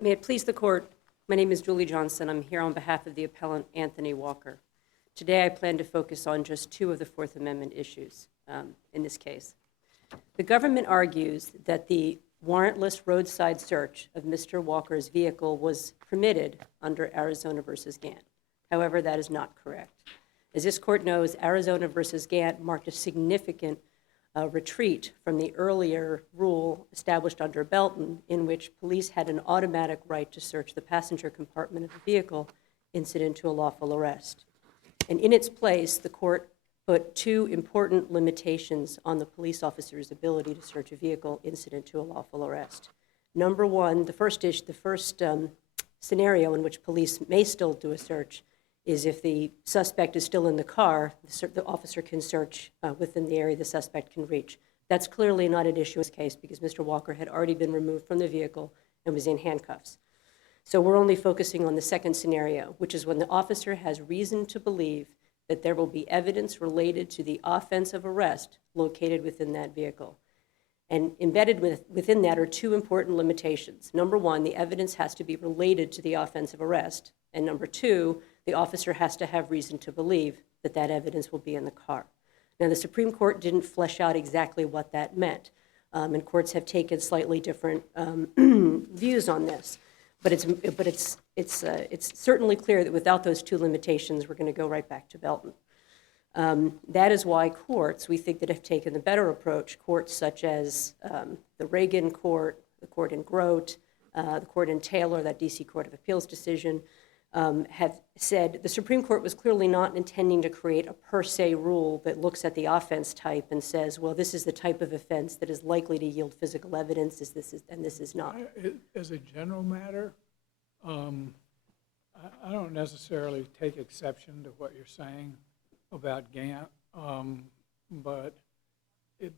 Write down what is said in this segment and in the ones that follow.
May it please the court, my name is Julie Johnson. I'm here on behalf of the appellant Anthony Walker. Today I plan to focus on just two of the Fourth Amendment issues in this case. The government argues that the warrantless roadside search of Mr. Walker's vehicle was permitted under Arizona v. Gant. However, that is not correct. As this court knows, Arizona v. Gant marked a significant retreat from the earlier rule established under Belton, in which police had an automatic right to search the passenger compartment of the vehicle incident to a lawful arrest. And in its place, the court put two important limitations on the police officer's ability to search a vehicle incident to a lawful arrest. Number one, the first scenario in which police may still do a search is if the suspect is still in the car, the officer can search within the area the suspect can reach. That's clearly not an issue in this case because Mr. Walker had already been removed from the vehicle and was in handcuffs. So we're only focusing on the second scenario, which is when the officer has reason to believe that there will be evidence related to the offense of arrest located within that vehicle. And embedded within that are two important limitations. Number one, the evidence has to be related to the offense of arrest. And number two, the officer has to have reason to believe that that evidence will be in the car. Now, the Supreme Court didn't flesh out exactly what that meant, and courts have taken slightly different views on this. But it's certainly clear that without those two limitations, we're going to go right back to Belton. That is why courts, we think, that have taken the better approach, courts such as the Reagan Court, the court in Grote, the court in Taylor, that D.C. Court of Appeals decision, have said the Supreme Court was clearly not intending to create a per se rule that looks at the offense type and says, well, this is the type of offense that is likely to yield physical evidence, and this is not. As a general matter, I don't necessarily take exception to what you're saying about Gant, but it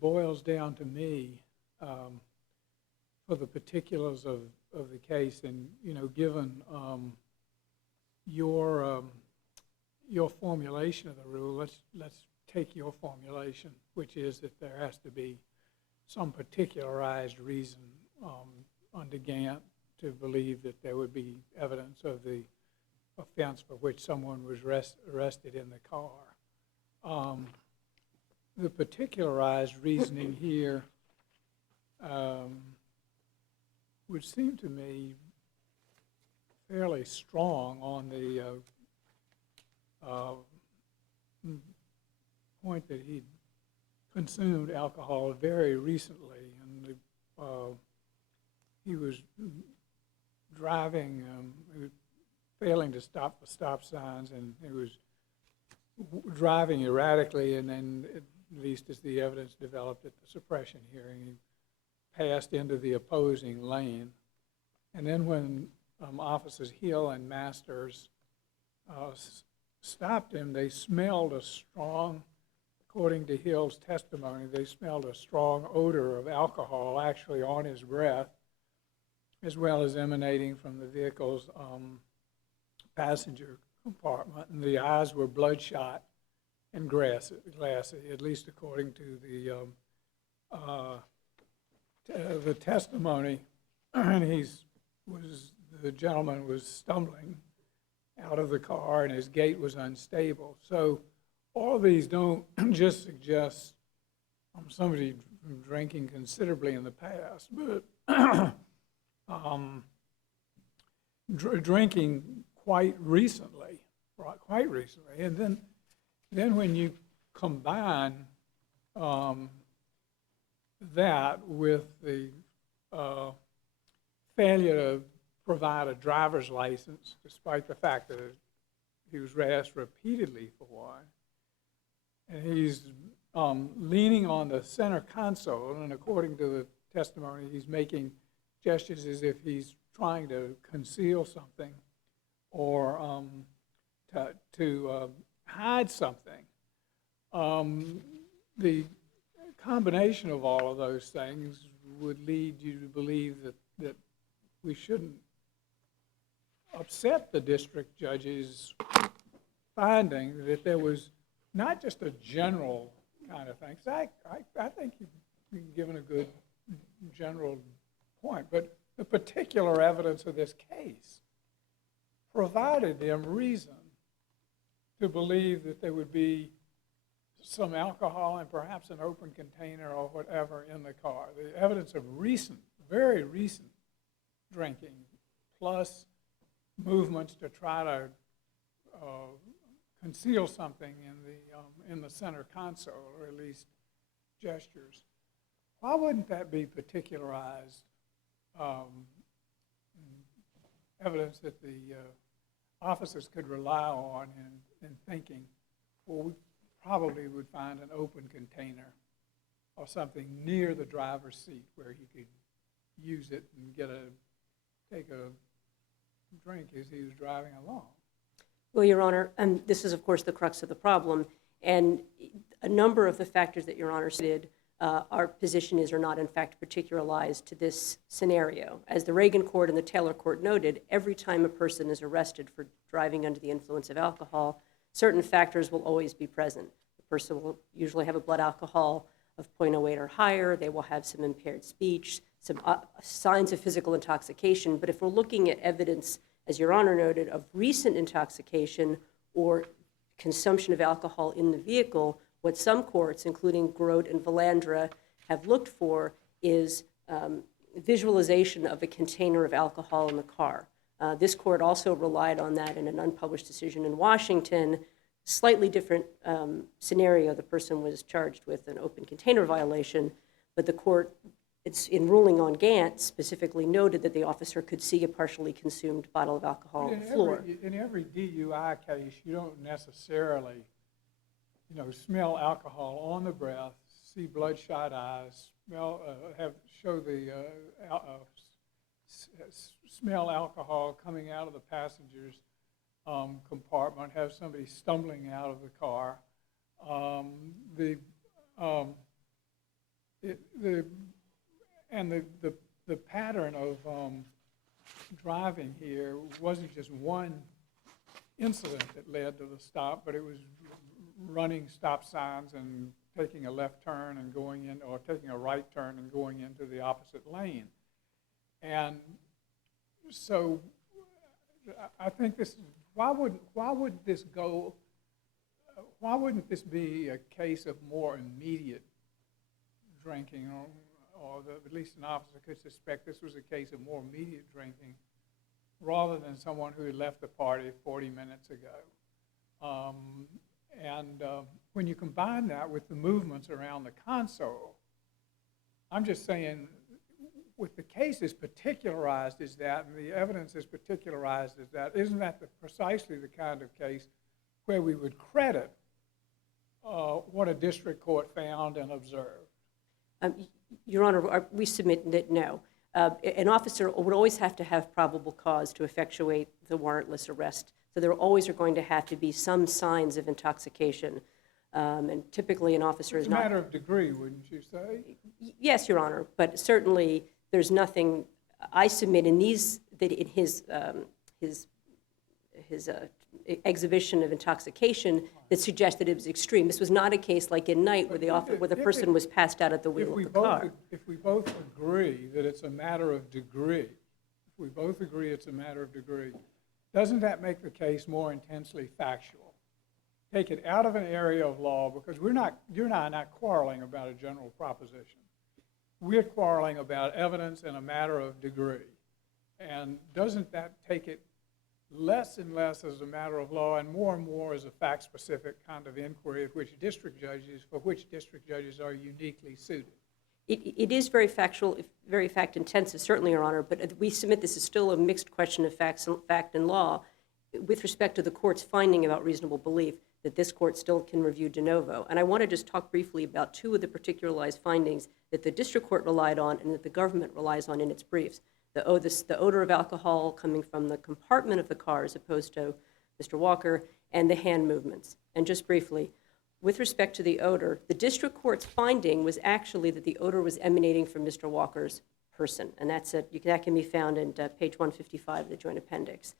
boils down to me for the particulars of the case, and given your formulation of the rule, let's take your formulation, which is that there has to be some particularized reason under Gant to believe that there would be evidence of the offense for which someone was arrested in the car. The particularized reasoning here would seem to me fairly strong on the point that he consumed alcohol very recently, and he was driving, failing to stop the stop signs, and he was driving erratically, and then, at least as the evidence developed at the suppression hearing, he passed into the opposing lane. And then when Officers Hill and Masters stopped him, they smelled a strong, according to Hill's testimony, they smelled a strong odor of alcohol actually on his breath, as well as emanating from the vehicle's passenger compartment, and the eyes were bloodshot and glassy, at least according to the testimony. And the gentleman was stumbling out of the car, and his gait was unstable. So all of these don't just suggest somebody drinking considerably in the past, but drinking quite recently. And then when you combine that with the failure to provide a driver's license, despite the fact that he was asked repeatedly for one, and he's leaning on the center console, and according to the testimony, he's making gestures as if he's trying to conceal something or to hide something. The combination of all of those things would lead you to believe that we shouldn't upset the district judge's finding that there was not just a general kind of thing. I think you've given a good general point, but the particular evidence of this case provided them reason to believe that there would be some alcohol and perhaps an open container or whatever in the car. The evidence of recent, very recent drinking, plus movements to try to conceal something in the center console, or at least gestures. Why wouldn't that be particularized evidence that the officers could rely on in thinking, well, we probably would find an open container or something near the driver's seat where he could use it and take a drink as he was driving along? Well, Your Honor, this is, of course, the crux of the problem, and a number of the factors that Your Honor stated, our position is are not, in fact, particularized to this scenario. As the Reagan Court and the Taylor Court noted, every time a person is arrested for driving under the influence of alcohol, certain factors will always be present. The person will usually have a blood alcohol of 0.08 or higher. They will have some impaired speech, some signs of physical intoxication. But if we're looking at evidence, as Your Honor noted, of recent intoxication or consumption of alcohol in the vehicle, what some courts, including Grote and Valandra, have looked for is visualization of a container of alcohol in the car. This court also relied on that in an unpublished decision in Washington. Slightly different scenario. The person was charged with an open container violation, but the court, in ruling on Gant, specifically noted that the officer could see a partially consumed bottle of alcohol on the floor. In every DUI case, you don't necessarily, smell alcohol on the breath, see bloodshot eyes, smell alcohol coming out of the passenger's compartment, have somebody stumbling out of the car. The pattern of driving here wasn't just one incident that led to the stop, but it was running stop signs and taking a left turn and going in, or taking a right turn and going into the opposite lane. And so I think why wouldn't this be a case of more immediate drinking, or at least an officer could suspect this was a case of more immediate drinking rather than someone who had left the party 40 minutes ago. When you combine that with the movements around the console, I'm just saying, what the case is particularized is that, and the evidence is particularized as that, isn't that precisely the kind of case where we would credit what a district court found and observed? Your Honor, we submit that no. An officer would always have to have probable cause to effectuate the warrantless arrest. So there always are going to have to be some signs of intoxication. And typically an officer is not... It's a matter of degree, wouldn't you say? Yes, Your Honor, but certainly there's nothing I submit in his exhibition of intoxication that suggests that it was extreme. This was not a case like in Knight where the person was passed out at the wheel of the car. If we both agree that it's a matter of degree, doesn't that make the case more intensely factual? Take it out of an area of law, because you and I are not quarreling about a general proposition. We're quarreling about evidence in a matter of degree. And doesn't that take it less and less as a matter of law and more as a fact-specific kind of inquiry for which district judges are uniquely suited? It is very factual, very fact-intensive, certainly, Your Honor, but we submit this is still a mixed question of fact and law with respect to the court's finding about reasonable belief that this court still can review de novo. And I want to just talk briefly about two of the particularized findings that the district court relied on and that the government relies on in its briefs. The odor of alcohol coming from the compartment of the car as opposed to Mr. Walker, and the hand movements. And just briefly, with respect to the odor, the district court's finding was actually that the odor was emanating from Mr. Walker's person, and that can be found in page 155 of the joint appendix.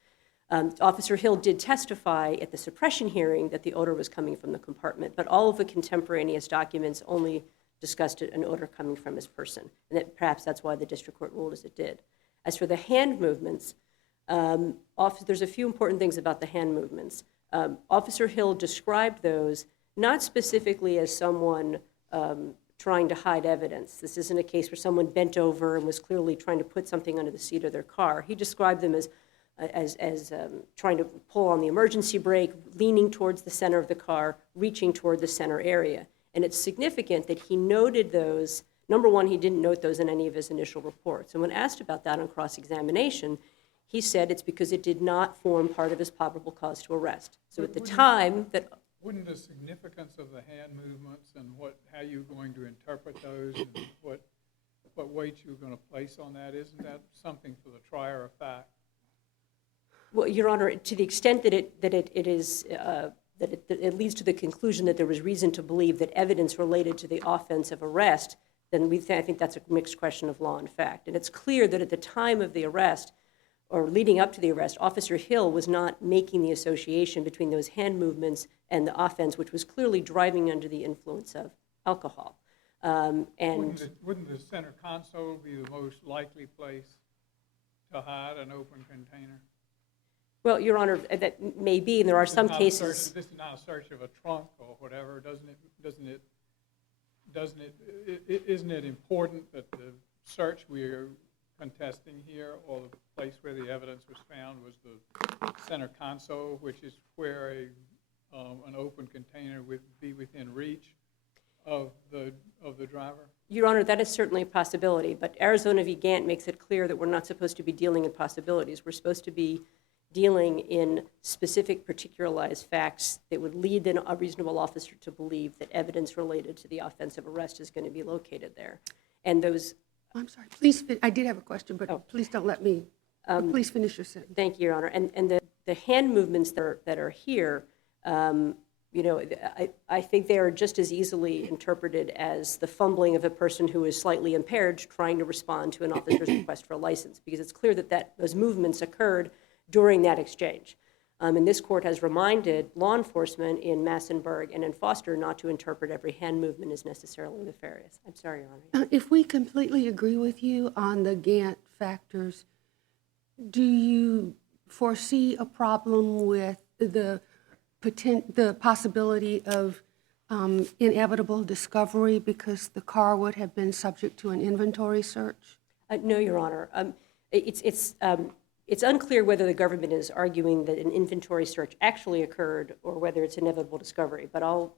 Officer Hill did testify at the suppression hearing that the odor was coming from the compartment, but all of the contemporaneous documents only discussed an odor coming from his person, and that perhaps that's why the district court ruled as it did. As for the hand movements, there's a few important things about the hand movements. Officer Hill described those not specifically as someone trying to hide evidence. This isn't a case where someone bent over and was clearly trying to put something under the seat of their car. He described them as trying to pull on the emergency brake, leaning towards the center of the car, reaching toward the center area. And it's significant that he noted those. Number one, he didn't note those in any of his initial reports. And when asked about that on cross-examination, he said it's because it did not form part of his probable cause to arrest. So at the time that... Wouldn't the significance of the hand movements and how you're going to interpret those and what weight you're going to place on that, isn't that something for the trier of fact? Well, Your Honor, to the extent that it leads to the conclusion that there was reason to believe that evidence related to the offense of arrest, then I think that's a mixed question of law and fact. And it's clear that at the time of the arrest, or leading up to the arrest, Officer Hill was not making the association between those hand movements and the offense, which was clearly driving under the influence of alcohol. Wouldn't the center console be the most likely place to hide an open container? Well, Your Honor, that may be, and there are some cases... This is not a search of a trunk or whatever, isn't it important that the search we are contesting here, or the place where the evidence was found, was the center console, which is where an open container would be within reach of the driver? Your Honor, that is certainly a possibility, but Arizona v. Gantt makes it clear that we're not supposed to be dealing in possibilities. We're supposed to be dealing in specific, particularized facts that would lead a reasonable officer to believe that evidence related to the offensive arrest is going to be located there. And those... I'm sorry, please, I did have a question, but please don't let me, please finish your sentence. Thank you, Your Honor. And the hand movements that are here, I think they are just as easily interpreted as the fumbling of a person who is slightly impaired trying to respond to an officer's request for a license, because it's clear that those movements occurred during that exchange. And this court has reminded law enforcement in Massenburg and in Foster not to interpret every hand movement as necessarily nefarious. I'm sorry, Your Honor. If we completely agree with you on the Gantt factors, do you foresee a problem with the possibility of inevitable discovery because the car would have been subject to an inventory search? No, Your Honor. It's unclear whether the government is arguing that an inventory search actually occurred or whether it's inevitable discovery, but I'll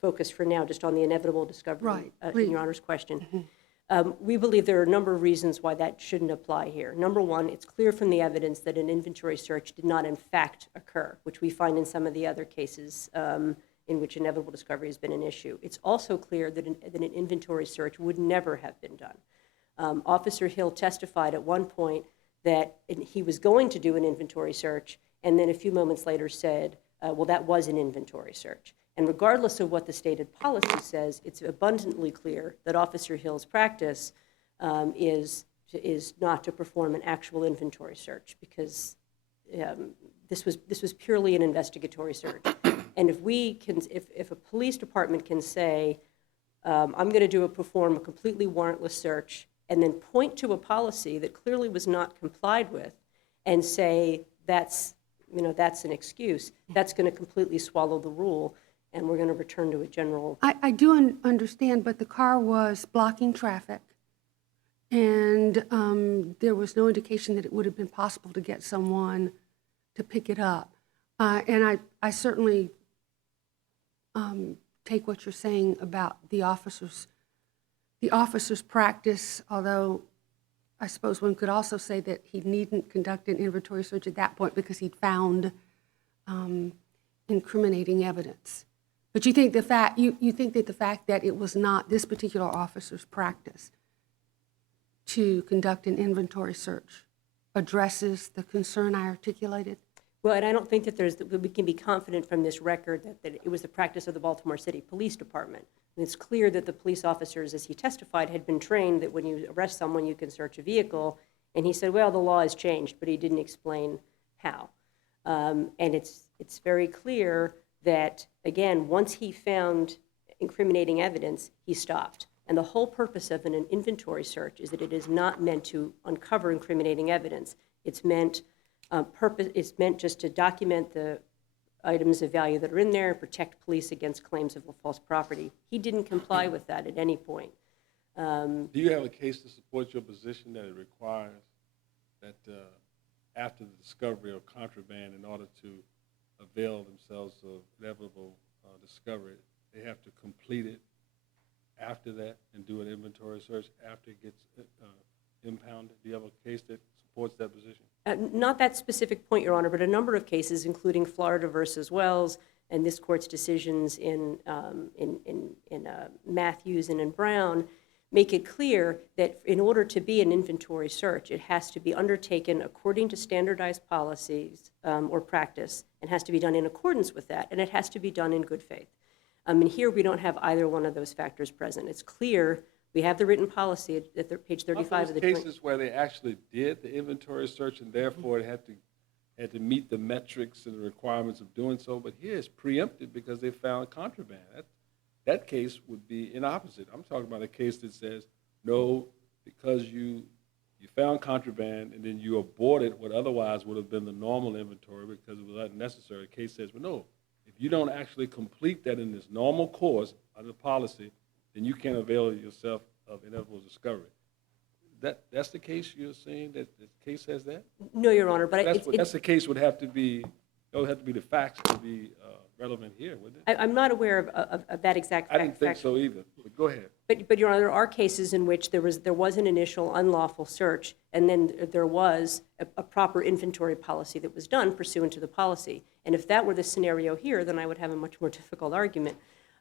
focus for now just on the inevitable discovery in Your Honor's question. Mm-hmm. We believe there are a number of reasons why that shouldn't apply here. Number one, it's clear from the evidence that an inventory search did not in fact occur, which we find in some of the other cases in which inevitable discovery has been an issue. It's also clear that an inventory search would never have been done. Officer Hill testified at one point that he was going to do an inventory search, and then a few moments later said, well, that was an inventory search. And regardless of what the stated policy says, it's abundantly clear that Officer Hill's practice is not to perform an actual inventory search, because this was purely an investigatory search. And if a police department can say, I'm going to perform a completely warrantless search, and then point to a policy that clearly was not complied with and say that's an excuse, that's going to completely swallow the rule, and we're going to return to a general... I do understand, but the car was blocking traffic, and there was no indication that it would have been possible to get someone to pick it up. And I certainly take what you're saying about the officer's practice, although I suppose one could also say that he needn't conduct an inventory search at that point because he'd found incriminating evidence. But you think that the fact that it was not this particular officer's practice to conduct an inventory search addresses the concern I articulated? Well, and I don't think that we can be confident from this record that it was the practice of the Baltimore City Police Department. And it's clear that the police officers, as he testified, had been trained that when you arrest someone, you can search a vehicle. And he said, well, the law has changed, but he didn't explain how. And it's very clear that, again, once he found incriminating evidence, he stopped. And the whole purpose of an inventory search is that it is not meant to uncover incriminating evidence. It's meant just to document the items of value that are in there, protect police against claims of false property. He didn't comply with that at any point. Do you have a case to support your position that it requires that after the discovery of contraband, in order to avail themselves of inevitable discovery, they have to complete it after that and do an inventory search after it gets impounded? Do you have a case that supports that position? Not that specific point, Your Honor, but a number of cases, including Florida versus Wells and this court's decisions in Matthews and in Brown, make it clear that in order to be an inventory search, it has to be undertaken according to standardized policies or practice, and has to be done in accordance with that, and it has to be done in good faith. And here we don't have either one of those factors present. It's clear. We have the written policy at page 35 of the joint. Cases where they actually did the inventory search and therefore it had to meet the metrics and the requirements of doing so, but here it's preempted because they found contraband. That case would be in opposite. I'm talking about a case that says, no, because you found contraband and then you aborted what otherwise would have been the normal inventory because it was unnecessary. The case says, well, no, if you don't actually complete that in this normal course under the policy, then you can't avail yourself of inevitable discovery. That's the case you're saying, that the case has that? No, Your Honor, but That's the case would have to be, it would have to be the facts to be relevant here, wouldn't it? I'm not aware of that exact fact. I didn't think so either, but go ahead. But Your Honor, there are cases in which there was an initial unlawful search, and then there was a proper inventory policy that was done pursuant to the policy. And if that were the scenario here, then I would have a much more difficult argument.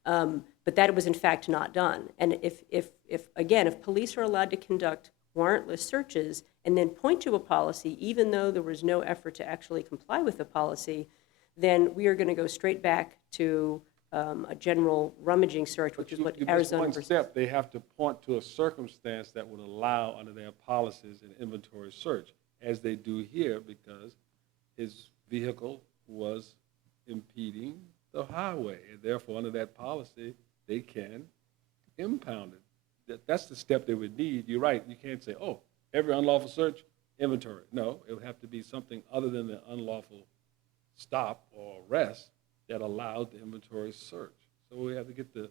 But that was in fact not done. And if police are allowed to conduct warrantless searches and then point to a policy, even though there was no effort to actually comply with the policy, then we are going to go straight back to a general rummaging search, which is what Arizona One step, they have to point to a circumstance that would allow under their policies an inventory search, as they do here, because his vehicle was impeding the highway, and therefore under that policy they can impound it. That's the step they would need. You're right, you can't say, oh, every unlawful search, inventory. No, it would have to be something other than the unlawful stop or arrest that allowed the inventory search. So we have to get the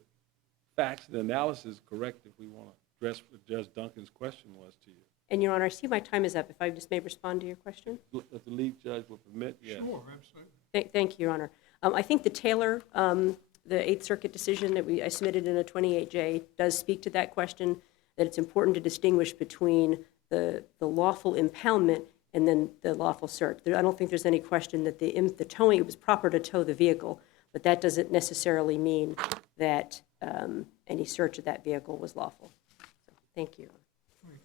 facts and analysis correct if we want to address what Judge Duncan's question was to you. And Your Honor, I see my time is up. If I just may respond to your question? If the lead judge will permit, yes. Sure, absolutely. Thank you, Your Honor. I think the Taylor, the Eighth Circuit decision that I submitted in a 28J does speak to that question, that it's important to distinguish between the lawful impoundment and then the lawful search. I don't think there's any question that the towing, it was proper to tow the vehicle, but that doesn't necessarily mean that any search of that vehicle was lawful. So, thank you.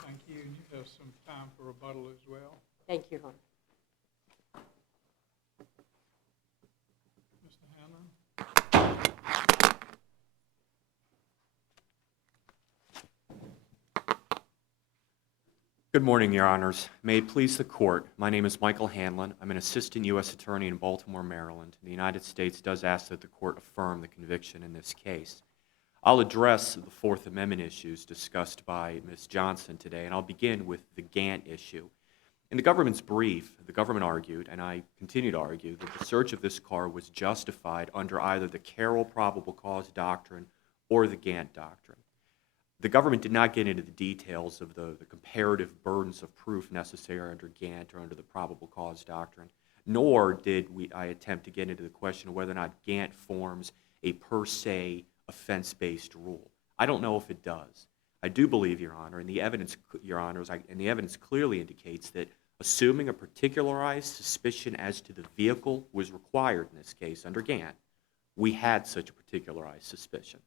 Thank you. And you have some time for rebuttal as well. Thank you, Your Honor. Mr. Hanlon? Good morning, Your Honors. May it please the Court, my name is Michael Hanlon. I'm an assistant U.S. attorney in Baltimore, Maryland. The United States does ask that the Court affirm the conviction in this case. I'll address the Fourth Amendment issues discussed by Ms. Johnson today, and I'll begin with the Gantt issue. In the government's brief, the government argued, and I continue to argue, that the search of this car was justified under either the Carroll probable cause doctrine or the Gantt doctrine. The government did not get into the details of the comparative burdens of proof necessary under Gantt or under the probable cause doctrine, nor did I attempt to get into the question of whether or not Gantt forms a per se offense-based rule. I don't know if it does. I do believe, Your Honor, and the evidence, Your Honors, and the evidence clearly indicates that assuming a particularized suspicion as to the vehicle was required in this case under Gantt, we had such a particularized suspicion.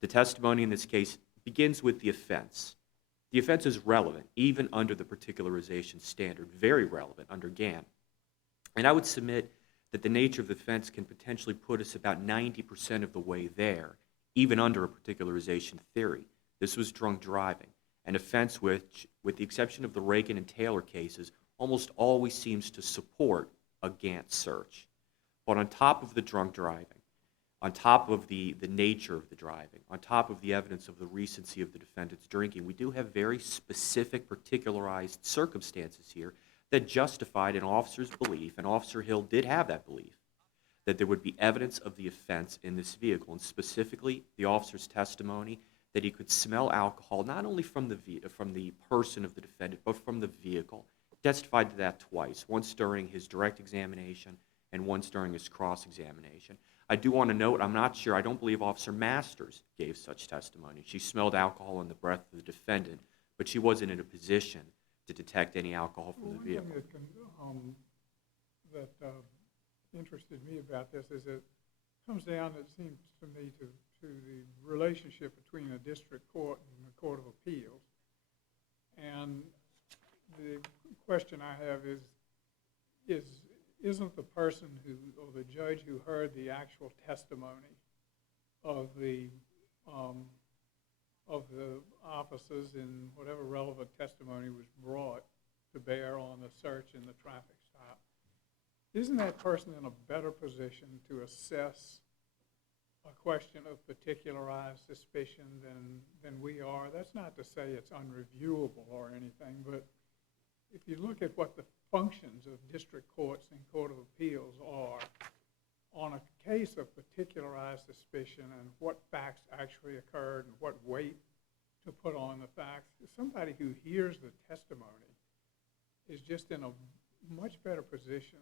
The testimony in this case begins with the offense. The offense is relevant, even under the particularization standard, very relevant under Gantt. And I would submit that the nature of the offense can potentially put us about 90% of the way there, even under a particularization theory. This was drunk driving, an offense which, with the exception of the Reagan and Taylor cases, almost always seems to support a Gantt search. But on top of the drunk driving, on top of the nature of the driving, on top of the evidence of the recency of the defendant's drinking, we do have very specific, particularized circumstances here that justified an officer's belief, and Officer Hill did have that belief, that there would be evidence of the offense in this vehicle, and specifically the officer's testimony that he could smell alcohol not only from the person of the defendant, but from the vehicle. He testified to that twice, once during his direct examination and once during his cross-examination. I do want to note, I'm not sure, I don't believe Officer Masters gave such testimony. She smelled alcohol in the breath of the defendant, but she wasn't in a position to detect any alcohol from the vehicle. One thing that interested me about this is it comes down, it seems to me, to the relationship between a district court and a court of appeals. And the question I have is isn't the person who, or the judge who heard the actual testimony of the officers in whatever relevant testimony was brought to bear on the search and the traffic stop, isn't that person in a better position to assess a question of particularized suspicion than we are? That's not to say it's unreviewable or anything, but if you look at what the functions of district courts and court of appeals are on a case of particularized suspicion and what facts actually occurred and what weight to put on the facts, somebody who hears the testimony is just in a much better position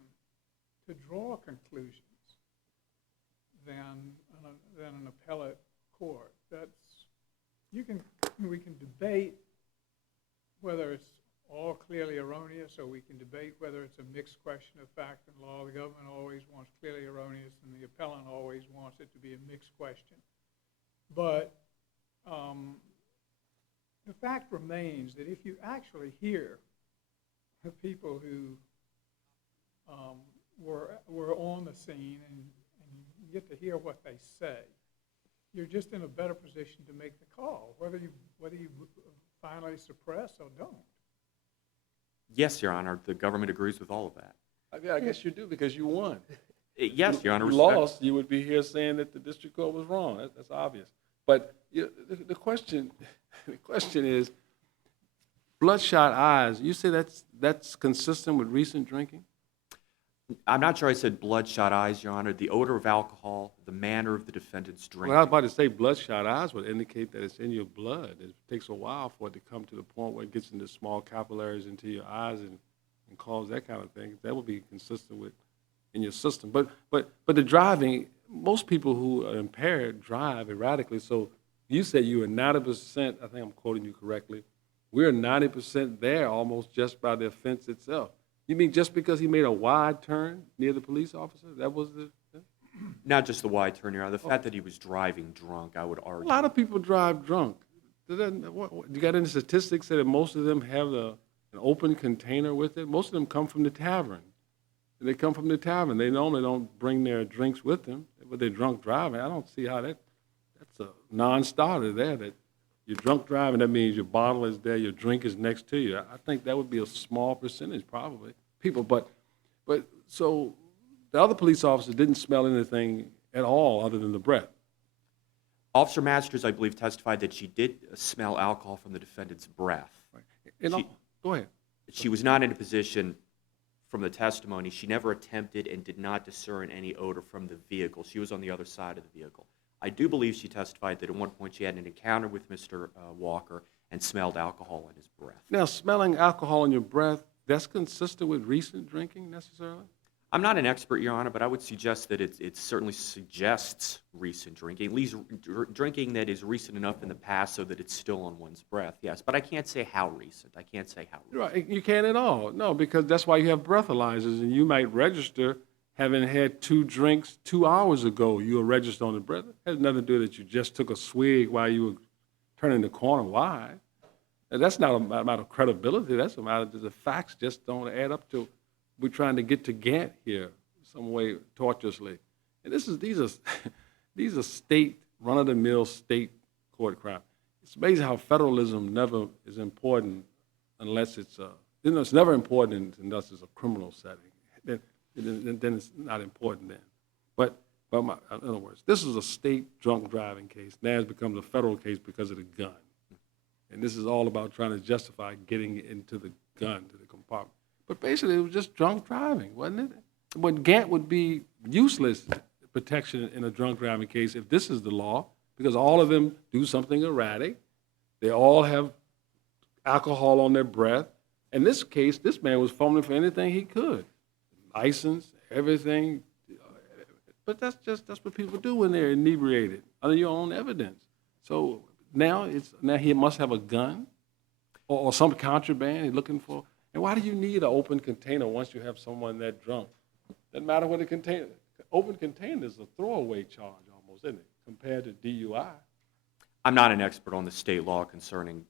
to draw conclusions than an appellate court. We can debate whether it's all clearly erroneous, or we can debate whether it's a mixed question of fact and law. The government always wants clearly erroneous, and the appellant always wants it to be a mixed question. But the fact remains that if you actually hear the people who were on the scene and you get to hear what they say, you're just in a better position to make the call, whether you finally suppress or don't. Yes, Your Honor, the government agrees with all of that. I guess you do, because you won. Yes, Your Honor. If you lost, you would be here saying that the district court was wrong. That's obvious. But the question is, bloodshot eyes. You say that's consistent with recent drinking? I'm not sure I said bloodshot eyes, Your Honor. The odor of alcohol, the manner of the defendant's drinking. Well, I was about to say bloodshot eyes would indicate that it's in your blood. It takes a while for it to come to the point where it gets into small capillaries into your eyes and cause that kind of thing. That would be consistent with in your system. But the driving, most people who are impaired drive erratically. So you said you were 90%, I think I'm quoting you correctly, we're 90% there almost just by the offense itself. You mean just because he made a wide turn near the police officer? That was the... Not just the wide turn, Your Honor. The fact that he was driving drunk, I would argue. A lot of people drive drunk. You got any statistics that most of them have an open container with it? Most of them come from the tavern. They come from the tavern. They normally don't bring their drinks with them, but they're drunk driving. I don't see how that's a non-starter there. That you're drunk driving, that means your bottle is there, your drink is next to you. I think that would be a small percentage, probably, people. But so the other police officer didn't smell anything at all other than the breath. Officer Masters, I believe, testified that she did smell alcohol from the defendant's breath. Right. Go ahead. She was not in a position, from the testimony, she never attempted and did not discern any odor from the vehicle. She was on the other side of the vehicle. I do believe she testified that at one point she had an encounter with Mr. Walker and smelled alcohol in his breath. Now, smelling alcohol in your breath, that's consistent with recent drinking necessarily? I'm not an expert, Your Honor, but I would suggest that it certainly suggests recent drinking, at least drinking that is recent enough in the past so that it's still on one's breath, yes. But I can't say how recent. I can't say how recent. Right, you can't at all. No, because that's why you have breathalyzers, and you might register having had 2 drinks 2 hours ago. You were registered on the breath. It has nothing to do that you just took a swig while you were turning the corner. Why? And that's not a matter of credibility. That's a matter that the facts just don't add up to. We're trying to get to Gantt here some way tortuously. And these are state, run-of-the-mill state court crimes. It's amazing how federalism never is important unless it's it's never important unless it's a criminal setting. Then it's not important then. But Well, in other words, this is a state drunk driving case. Now it's become a federal case because of the gun. And this is all about trying to justify getting into the gun, to the compartment. But basically, it was just drunk driving, wasn't it? But Gantt would be useless protection in a drunk driving case if this is the law, because all of them do something erratic. They all have alcohol on their breath. In this case, this man was fumbling for anything he could. License, everything. But that's what people do when they're inebriated, under your own evidence. So now he must have a gun or some contraband he's looking for. And why do you need an open container once you have someone that drunk? Doesn't matter what the container. Open container is a throwaway charge almost, isn't it, compared to DUI? I'm not an expert on the state law concerning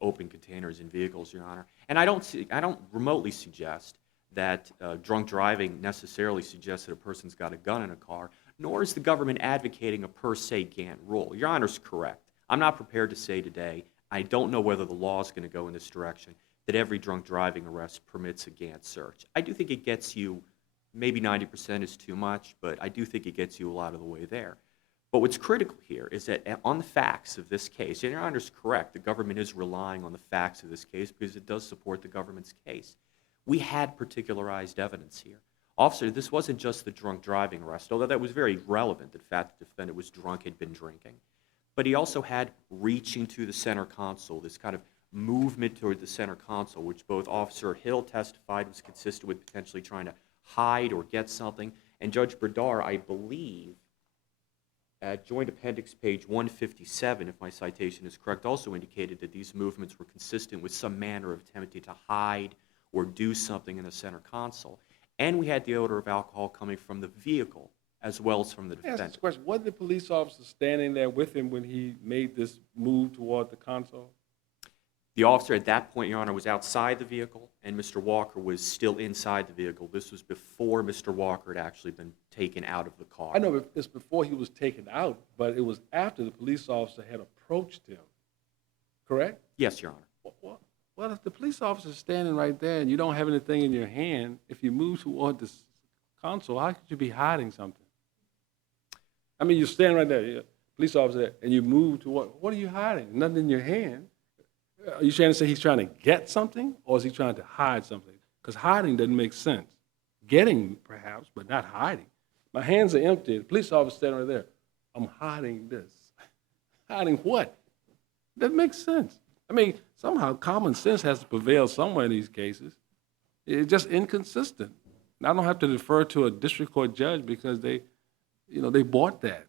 open containers in vehicles, Your Honor. And I don't remotely suggest that drunk driving necessarily suggests that a person's got a gun in a car, nor is the government advocating a per se Gantt rule. Your Honor's correct. I'm not prepared to say today, I don't know whether the law is going to go in this direction, that every drunk driving arrest permits a Gantt search. I do think it gets you, maybe 90% is too much, but I do think it gets you a lot of the way there. But what's critical here is that on the facts of this case, and Your Honor's correct, the government is relying on the facts of this case because it does support the government's case. We had particularized evidence here. Officer, this wasn't just the drunk driving arrest, although that was very relevant, the fact the defendant was drunk, had been drinking. But he also had reaching to the center console, this kind of movement toward the center console, which both Officer Hill testified was consistent with potentially trying to hide or get something, and Judge Berdar, I believe, at Joint Appendix page 157, if my citation is correct, also indicated that these movements were consistent with some manner of attempting to hide or do something in the center console. And we had the odor of alcohol coming from the vehicle as well as from the Let me ask defendant. this question. Wasn't the police officer standing there with him when he made this move toward the console? The officer at that point, Your Honor, was outside the vehicle, and Mr. Walker was still inside the vehicle. This was before Mr. Walker had actually been taken out of the car. I know it's before he was taken out, but it was after the police officer had approached him, correct? Yes, Your Honor. Well, if the police officer is standing right there and you don't have anything in your hand, if you move toward this console, how could you be hiding something? I mean, you're standing right there, you're a police officer, there, and you move toward, what are you hiding? Nothing in your hand. Are you trying to say he's trying to get something, or is he trying to hide something? Because hiding doesn't make sense. Getting, perhaps, but not hiding. My hands are empty. The police officer standing right there. I'm hiding this. Hiding what? That makes sense. I mean, somehow common sense has to prevail somewhere in these cases. It's just inconsistent. And I don't have to defer to a district court judge because they bought that.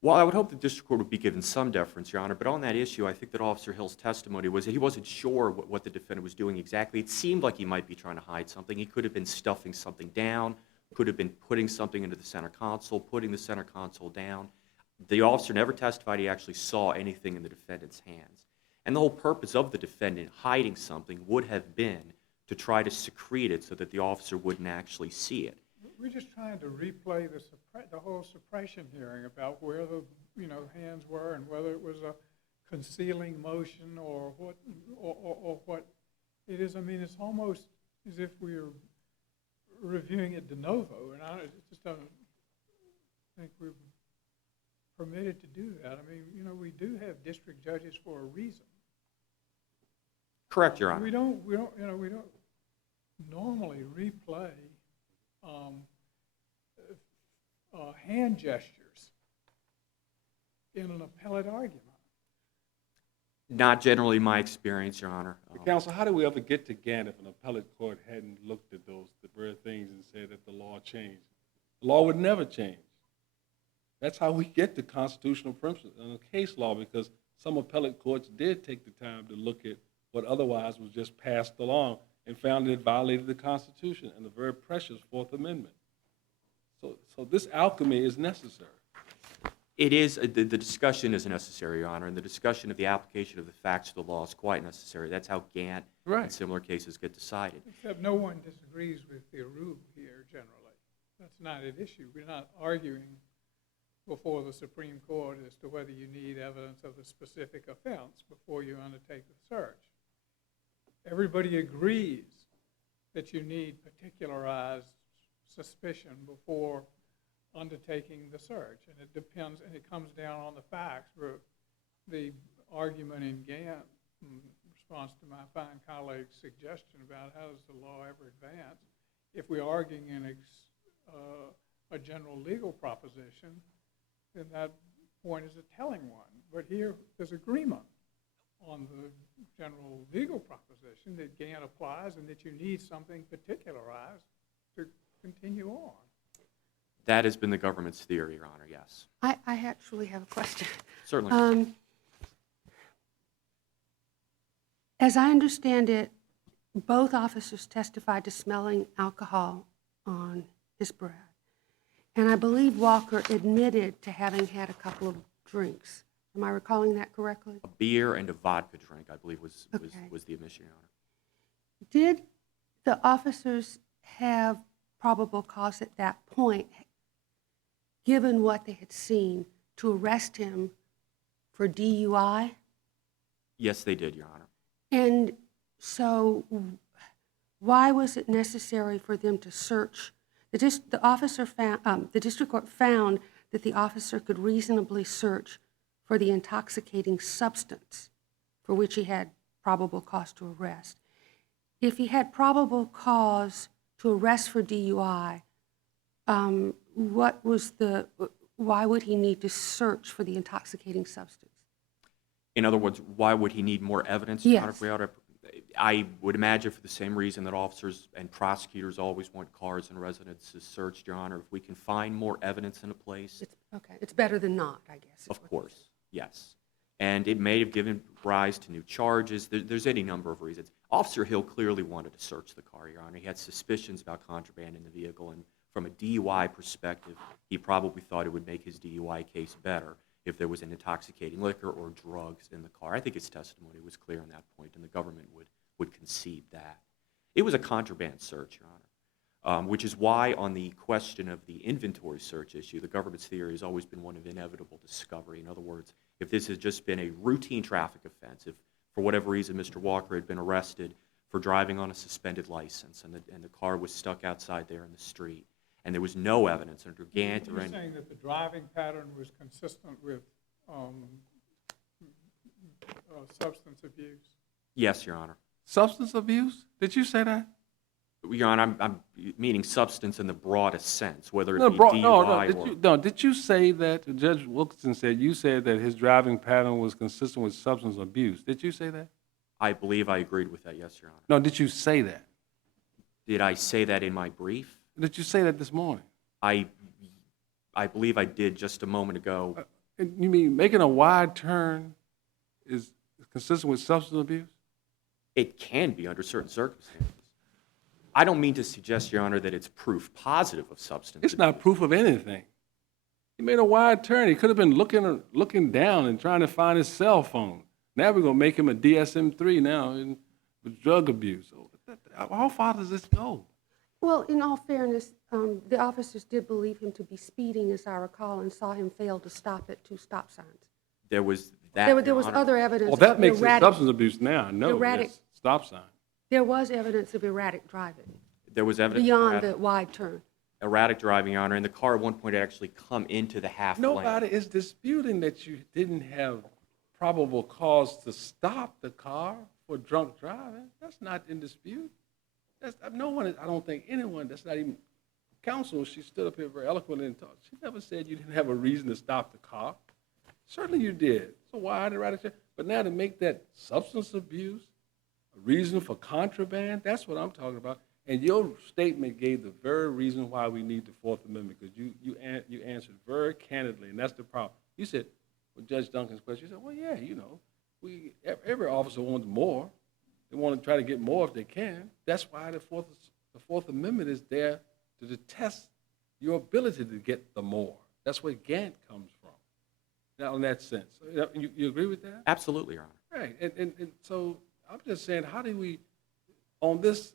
Well, I would hope the district court would be given some deference, Your Honor, but on that issue, I think that Officer Hill's testimony was that he wasn't sure what the defendant was doing exactly. It seemed like he might be trying to hide something. He could have been stuffing something down, could have been putting something into the center console, putting the center console down. The officer never testified he actually saw anything in the defendant's hands. And the whole purpose of the defendant hiding something would have been to try to secrete it so that the officer wouldn't actually see it. We're just trying to replay the whole suppression hearing about where the hands were and whether it was a concealing motion or what it is. I mean, it's almost as if we're reviewing it de novo, and I just don't think we're permitted to do that. I mean, we do have district judges for a reason. Correct, Your Honor. We don't normally replay hand gestures in an appellate argument. Not generally my experience, Your Honor. Counsel, how do we ever get to Gantt if an appellate court hadn't looked at the very things and said that the law changed? The law would never change. That's how we get to constitutional principles and case law, because some appellate courts did take the time to look at what otherwise was just passed along and found that it violated the Constitution and the very precious Fourth Amendment. So this alchemy is necessary. It is, the discussion is necessary, Your Honor, and the discussion of the application of the facts of the law is quite necessary. That's how Gantt and similar cases get decided. Except no one disagrees with Theroux here generally. That's not an issue. We're not arguing before the Supreme Court as to whether you need evidence of the specific offense before you undertake the search. Everybody agrees that you need particularized suspicion before undertaking the search, and it depends, and it comes down on the facts. The argument in Gant, in response to my fine colleague's suggestion about how does the law ever advance, if we're arguing a general legal proposition, then that point is a telling one. But here, there's agreement on the general legal proposition that Gant applies and that you need something particularized to continue on. That has been the government's theory, Your Honor, yes. I actually have a question. Certainly. As I understand it, both officers testified to smelling alcohol on his breath. And I believe Walker admitted to having had a couple of drinks. Am I recalling that correctly? A beer and a vodka drink, I believe, was Okay. the admission, Your Honor. Did the officers have probable cause at that point, given what they had seen, to arrest him for DUI? Yes, they did, Your Honor. And so why was it necessary for them to search? The district court found that the officer could reasonably search for the intoxicating substance for which he had probable cause to arrest. If he had probable cause to arrest for DUI, why would he need to search for the intoxicating substance? In other words, why would he need more evidence, Your Honor? Yes. If we ought to, I would imagine for the same reason that officers and prosecutors always want cars and residences searched, Your Honor. If we can find more evidence in a place, It's better than not, I guess. of course, yes. And it may have given rise to new charges. There's any number of reasons. Officer Hill clearly wanted to search the car, Your Honor. He had suspicions about contraband in the vehicle, and from a DUI perspective, he probably thought it would make his DUI case better if there was an intoxicating liquor or drugs in the car. I think his testimony was clear on that point, and the government would concede that. It was a contraband search, Your Honor, which is why on the question of the inventory search issue, the government's theory has always been one of inevitable discovery. In other words, if this has just been a routine traffic offense, if for whatever reason Mr. Walker had been arrested for driving on a suspended license and the car was stuck outside there in the street, and there was no evidence under Gant or You're any... saying that the driving pattern was consistent with substance abuse? Yes, Your Honor. Substance abuse? Did you say that? Your Honor, I'm meaning substance in the broadest sense, whether it No, be DUI or... Did you say that, Judge Wilkinson said, you said that his driving pattern was consistent with substance abuse. Did you say that? I believe I agreed with that, yes, Your Honor. No, did you say that? Did I say that in my brief? Did you say that this morning? I believe I did just a moment ago. You mean making a wide turn is consistent with substance abuse? It can be under certain circumstances. I don't mean to suggest, Your Honor, that it's proof positive of substance It's abuse. not proof of anything. He made a wide turn. He could have been looking down and trying to find his cell phone. Now we're going to make him a DSM-3 now with drug abuse. How far does this go? Well, in all fairness, the officers did believe him to be speeding, as I recall, and saw him fail to stop at 2 stop signs. There was that, There Your was Honor. other evidence. Well, that of makes it erratic- substance abuse now. No, erratic- yes, stop sign. There was evidence of erratic driving There was evidence beyond of the wide turn. erratic driving, Your Honor, and the car at one point had actually come into the half lane. Nobody is disputing that you didn't have probable cause to stop the car for drunk driving. That's not in dispute. No one, I don't think anyone, that's not even counsel. She stood up here very eloquently and talked. She never said you didn't have a reason to stop the car. Certainly you did. So why did erratic? But now to make that substance abuse a reason for contraband, that's what I'm talking about. And your statement gave the very reason why we need the Fourth Amendment, because you answered very candidly, and that's the problem. You said, with Judge Duncan's question, you said, well, yeah, you know, every officer wants more. They want to try to get more if they can. That's why the Fourth Amendment is there to test your ability to get the more. That's where Gant comes from. Now, in that sense, you agree with that? Absolutely, Your Honor. Right, and so I'm just saying, how do we, on this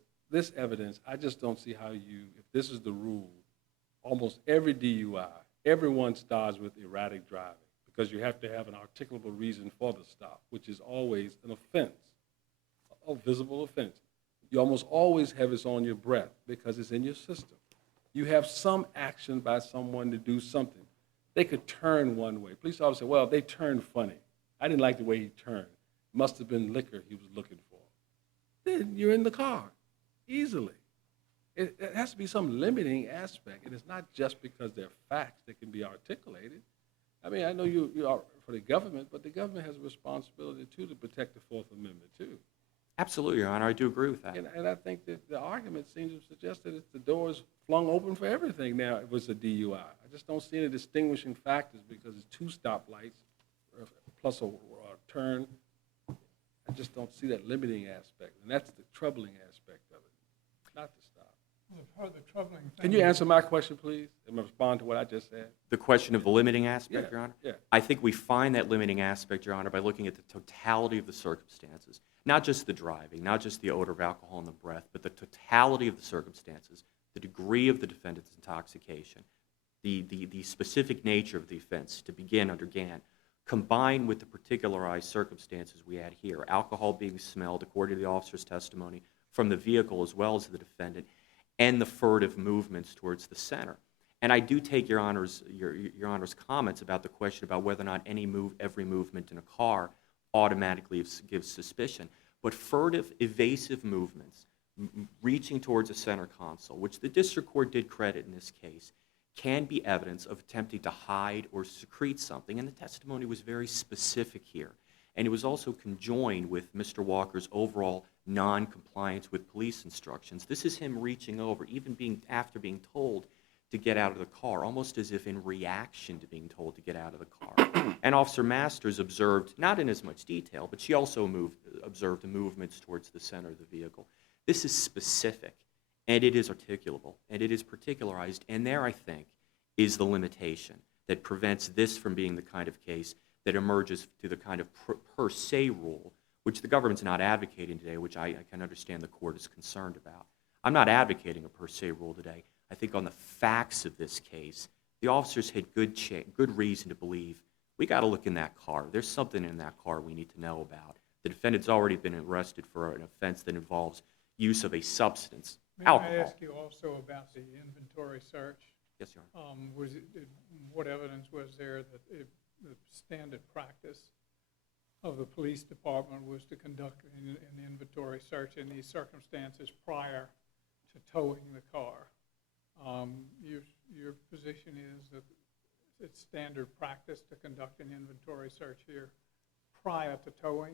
evidence, I just don't see how if this is the rule, almost every DUI, everyone starts with erratic driving, because you have to have an articulable reason for the stop, which is always an offense, a visible offense. You almost always have it on your breath because it's in your system. you have some action by someone to do something. They could turn one way. Police officer said, well, they turned funny. I didn't like the way he turned. Must have been liquor he was looking for. Then you're in the car, easily. It has to be some limiting aspect, and it's not just because they're facts that can be articulated. I mean, I know you are for the government, but the government has a responsibility, too, to protect the Fourth Amendment, too. Absolutely, Your Honor, I do agree with that. And I think that the argument seems to suggest that the door is flung open for everything now if it's a DUI. I just don't see any distinguishing factors because it's 2 stoplights plus a turn. I just don't see that limiting aspect, and that's the troubling aspect of it, not the stop. Well, part of the troubling thing. Can you answer my question, please, and respond to what I just said? The question of the limiting aspect, Yeah, Your Honor? yeah. I think we find that limiting aspect, Your Honor, by looking at the totality of the circumstances, not just the driving, not just the odor of alcohol in the breath, but the totality of the circumstances, the degree of the defendant's intoxication, the specific nature of the offense to begin under Gann, combined with the particularized circumstances we had here, alcohol being smelled, according to the officer's testimony, from the vehicle as well as the defendant, and the furtive movements towards the center. And I do take Your Honor's comments about the question about whether or not every movement in a car automatically gives suspicion. But furtive, evasive movements, reaching towards a center console, which the district court did credit in this case, can be evidence of attempting to hide or secrete something. And the testimony was very specific here. And it was also conjoined with Mr. Walker's overall non-compliance with police instructions. This is him reaching over, even after being told to get out of the car, almost as if in reaction to being told to get out of the car. And Officer Masters observed, not in as much detail, but she also observed the movements towards the center of the vehicle. This is specific, and it is articulable, and it is particularized, and there, I think, is the limitation that prevents this from being the kind of case that emerges to the kind of per se rule, which the government's not advocating today, which I can understand the court is concerned about. I'm not advocating a per se rule today. I think on the facts of this case, the officers had good reason to believe we got to look in that car. There's something in that car we need to know about. The defendant's already been arrested for an offense that involves use of a substance, alcohol. May I ask you also about the inventory search? Yes, Your Honor. What evidence was there that the standard practice of the police department was to conduct an inventory search in these circumstances prior to towing the car? Your position is that it's standard practice to conduct an inventory search here prior to towing?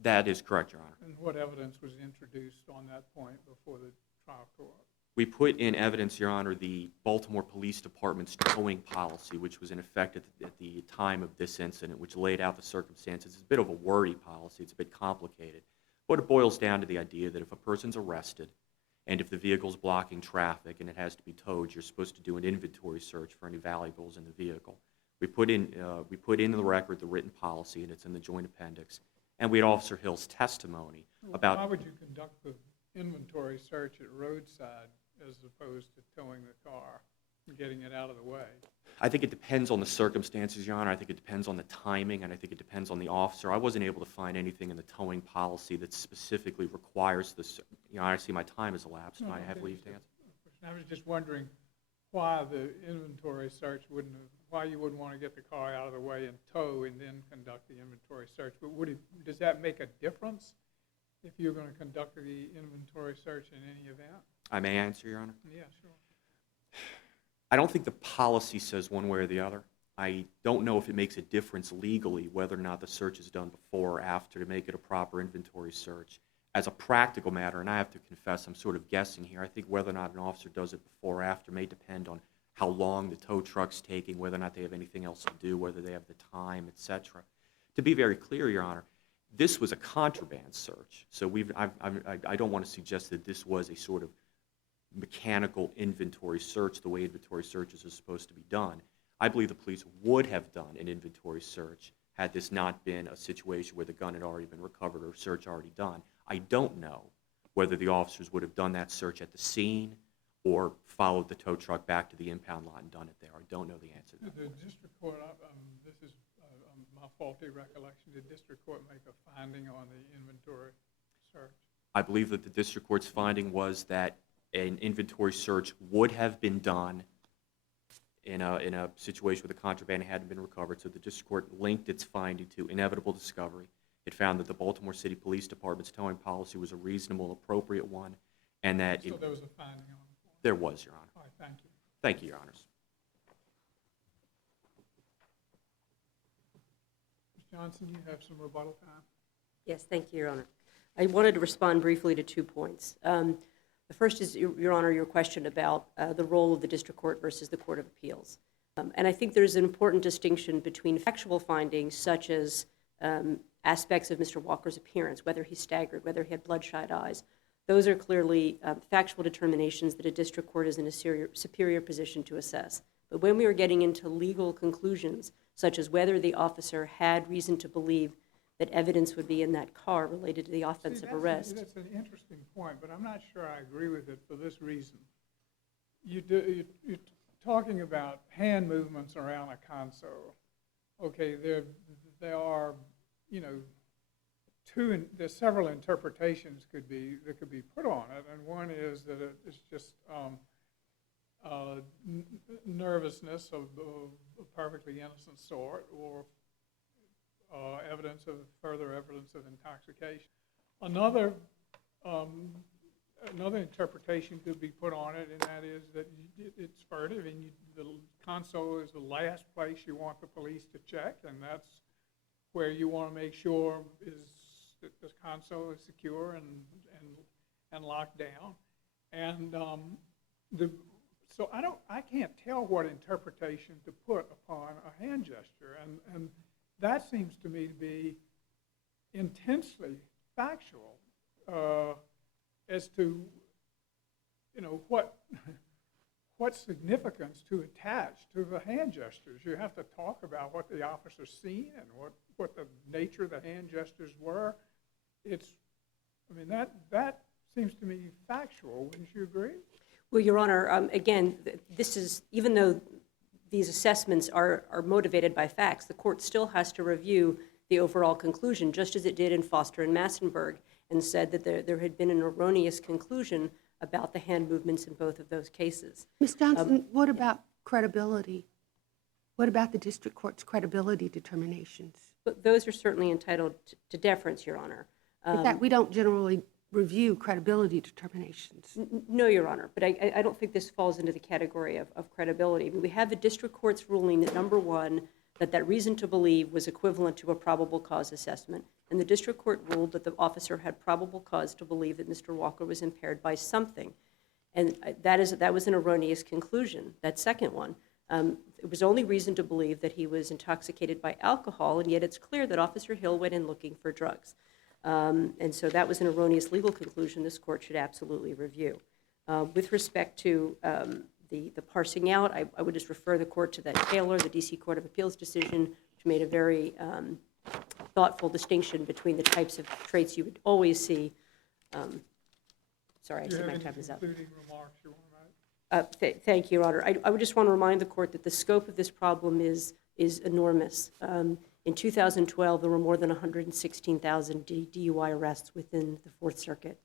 That is correct, Your Honor. And what evidence was introduced on that point before the trial court? We put in evidence, Your Honor, the Baltimore Police Department's towing policy, which was in effect at the time of this incident, which laid out the circumstances. It's a bit of a wordy policy. It's a bit complicated. But it boils down to the idea that if a person's arrested and if the vehicle's blocking traffic and it has to be towed, you're supposed to do an inventory search for any valuables in the vehicle. We put into the record the written policy, and it's in the joint appendix. And we had Officer Hill's testimony about... Why would you conduct the inventory search at roadside as opposed to towing the car and getting it out of the way? I think it depends on the circumstances, Your Honor. I think it depends on the timing, and I think it depends on the officer. I wasn't able to find anything in the towing policy that specifically requires this. You know, I see my time has elapsed, and I have leave to answer. I was just wondering why the inventory search why you wouldn't want to get the car out of the way and tow and then conduct the inventory search. But does that make a difference if you're going to conduct the inventory search in any event? I may answer, Your Honor. Yeah, sure. I don't think the policy says one way or the other. I don't know if it makes a difference legally whether or not the search is done before or after to make it a proper inventory search. As a practical matter, and I have to confess I'm sort of guessing here, I think whether or not an officer does it before or after may depend on how long the tow truck's taking, whether or not they have anything else to do, whether they have the time, etc. To be very clear, Your Honor, this was a contraband search. So I don't want to suggest that this was a sort of mechanical inventory search the way inventory searches are supposed to be done. I believe the police would have done an inventory search had this not been a situation where the gun had already been recovered or search already done. I don't know whether the officers would have done that search at the scene or followed the tow truck back to the impound lot and done it there. I don't know the answer to that. The district court, this is my faulty recollection, did district court make a finding on the inventory search? I believe that the district court's finding was that an inventory search would have been done in a situation where the contraband hadn't been recovered. So the district court linked its finding to inevitable discovery. It found that the Baltimore City Police Department's towing policy was a reasonable and appropriate one, and that So there was a finding on the point. there was, Your Honor. All right, thank you. Thank you, Your Honors. Ms. Johnson, you have some rebuttal time. Yes, thank you, Your Honor. I wanted to respond briefly to 2 points. The first is, Your Honor, your question about the role of the district court versus the Court of Appeals. And I think there's an important distinction between factual findings such as aspects of Mr. Walker's appearance, whether he staggered, whether he had bloodshot eyes. Those are clearly factual determinations that a district court is in a superior position to assess. But when we are getting into legal conclusions, such as whether the officer had reason to believe that evidence would be in that car related to the offensive arrest. That's an interesting point, but I'm not sure I agree with it for this reason. You're talking about hand movements around a console. Okay, there are, there's several interpretations that could be put on it, and one is that it's just nervousness of a perfectly innocent sort, or further evidence of intoxication. Another interpretation could be put on it, and that is that it's furtive, and the console is the last place you want the police to check, and that's where you want to make sure that the console is secure and locked down. And so I can't tell what interpretation to put upon a hand gesture, and that seems to me to be intensely factual as to, what significance to attach to the hand gestures. You have to talk about what the officer's seen and what the nature of the hand gestures were. That seems to me factual. Wouldn't you agree? Well, Your Honor, again, this is, even though these assessments are motivated by facts, the court still has to review the overall conclusion, just as it did in Foster and Massenburg, and said that there had been an erroneous conclusion about the hand movements in both of those cases. Ms. Johnson, what about credibility? What about the district court's credibility determinations? But those are certainly entitled to deference, Your Honor. In fact, we don't generally review credibility determinations. No, Your Honor, but I don't think this falls into the category of credibility. I mean, we have the district court's ruling that, number one, that reason to believe was equivalent to a probable cause assessment, and the district court ruled that the officer had probable cause to believe that Mr. Walker was impaired by something, and that was an erroneous conclusion. That second one, it was only reason to believe that he was intoxicated by alcohol, and yet it's clear that Officer Hill went in looking for drugs. And so that was an erroneous legal conclusion this court should absolutely review. With respect to the parsing out, I would just refer the court to that Taylor, the D.C. Court of Appeals decision, which made a very thoughtful distinction between the types of traits you would always see. Sorry, I see my time is up. Do you have any concluding remarks you want to make? Thank you, Your Honor. I would just want to remind the court that the scope of this problem is enormous. In 2012, there were more than 116,000 DUI arrests within the Fourth Circuit.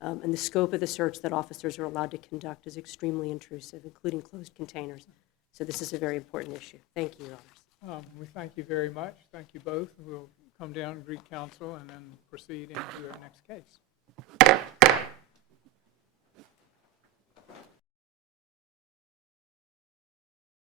And the scope of the search that officers are allowed to conduct is extremely intrusive, including closed containers. So this is a very important issue. Thank you, Your Honors. We thank you very much. Thank you both. We'll come down and greet counsel and then proceed into our next case.